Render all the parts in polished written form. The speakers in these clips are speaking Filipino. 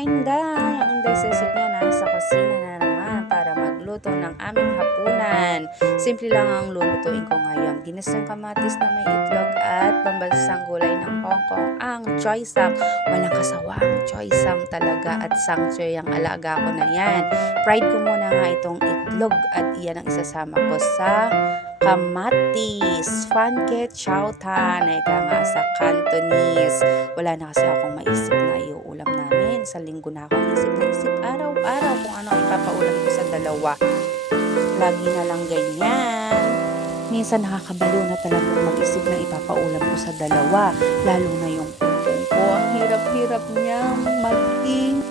Inday! Ang Inday Cecil nga nasa kusina na naman para magluto ng aming hapunan. Simple lang ang lulutuin ko ngayon. Ginisang kamatis na may itlog at pambalsang gulay ng Hong Kong, ang choy sam. Walang kasawa ang choy sam talaga at sangchoy ang alaga ko na yan. Fried ko muna nga itong itlog at iyan ang isasama ko sa kamatis. Fan ke chow tan. Eka nga sa Cantonese. Wala na kasi akong maisip na iuulam namin. Sa linggo na akong isip araw-araw kung ano ang ipapaulam ko sa dalawa. Lagi na lang ganyan. Minsan nakakabaliw na talagang mag-isip na ipapaulam ko sa dalawa. Lalo na yung pumpong ko. Ang hirap-hirap niya maging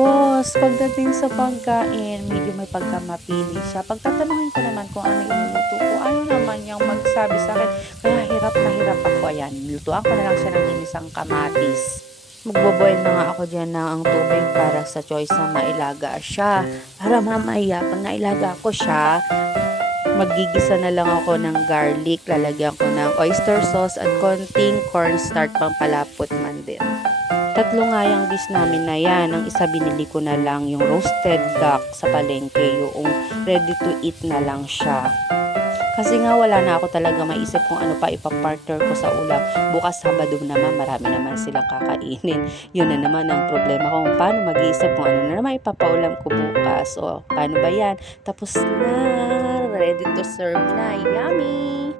boss. Pagdating sa pagkain, medyo may pagkamapili siya. Pagtatanungin ko naman kung ano iluluto ko, ayaw naman niyang magsabi sa akin. Kaya hirap na hirap ako. Ayan, lutuan ko na lang siya ng ginisang kamatis. Magboboil na nga ako dyan ng ang tubig para sa choy sa mailaga siya. Para mamaya, pag nailaga ko siya, magigisa na lang ako ng garlic. Lalagyan ko ng oyster sauce at konting cornstarch pang palapot man din. Tatlo nga yung dish namin na yan. Ang isa binili ko na lang yung roasted duck sa palengke. Yung ready to eat na lang siya. Kasi nga wala na ako talaga maisip kung ano pa ipapartner ko sa ulam. Bukas Sabado naman, marami naman silang kakainin. Yun na naman ang problema ko kung paano mag-iisip kung ano na naman ipapaulam ko bukas. O, paano ba yan? Tapos na, ready to serve na. Yummy!